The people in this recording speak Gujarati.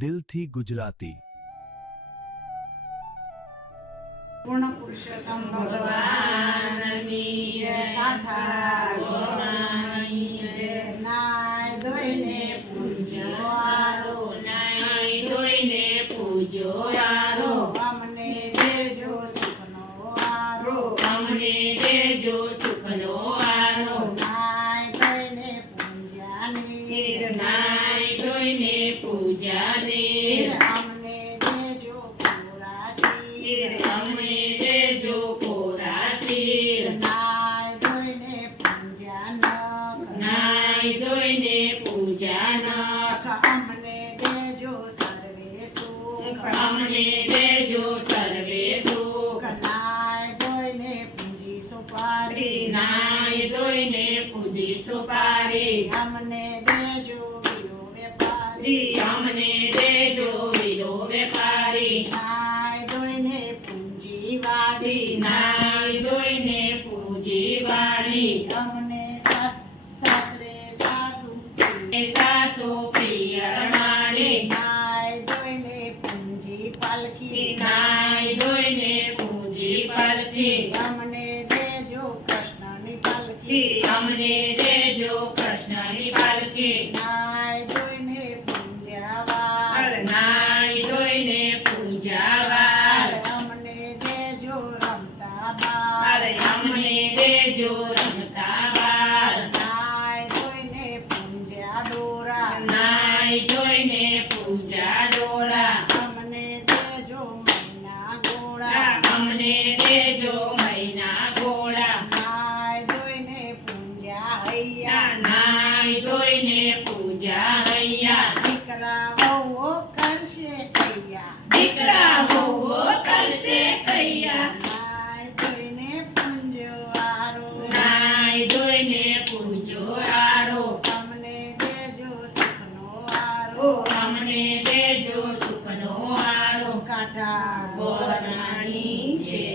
દિલથી ગુજરાતી. પૂર્ણ પુરુષોત્તમ ભગવાનની જય. કાંઠા ગોરાણી જય. નાય ધોઈને પૂજો આરો નાઈ ધોઈને પૂજો આરો. અમને દેજો સુખનો આરો અમને દેજો સુખનો આરો. નાય ધોઈને પૂજાની નાઈ ધોઈને પૂજાની અમને દેજો પુરાજી અમને દેજો કોરાશી. નાય ધોઈને પૂજાનક નાઈ ધોઈને પૂજાનક અમને દેજો સર્વે સુખ અમને દેજો સર્વે સુખ. નાય ધોઈને પૂજી સુપારી નાઈ ધોઈને પૂજી સુપારી. અમને દેજો વીરો વેપારી અમને દેજો વીરો વેપારી. નાય ધોઈને પૂંજી વાડી નાઈ ધોઈને પૂજી વાળી. અમને સાસરે સાસુ સાસુ પિયર માળી. નાય ધોઈને પૂંજી પાલકી નાઈ ધોઈને પૂજી પાલકી. અમને દેજો કૃષ્ણની પાલકી અમને દેજો કૃષ્ણની પાલકી. નાય ધોઈને પૂંજાવા નાઈ ધોઈને પૂજાવાર. અમને દેજો રમતા બાર અમને દેજો રમતા બાર. નાય ધોઈને પૂંજ્યા ડોરા નાઈ ધોઈને પૂજા ડોળા. અમને દેજો મહિના ગોળા અમને દેજો મહિના ગોળા. નાય ધોઈને પૂંજ્યા હૈયા નાઈ ધોઈને પૂજા હૈયા. દીકરા વહુઓ કરશે કૈયા દીકરા વહુઓ કરશે કૈયા. નાય ધોઈને પૂંજો આરો નાઈ ધોઈને પૂજો આરો. અમને દેજો સુખનો આરો અમને દેજો સુખનો આરો. કાંઠા ગોરાણી જય.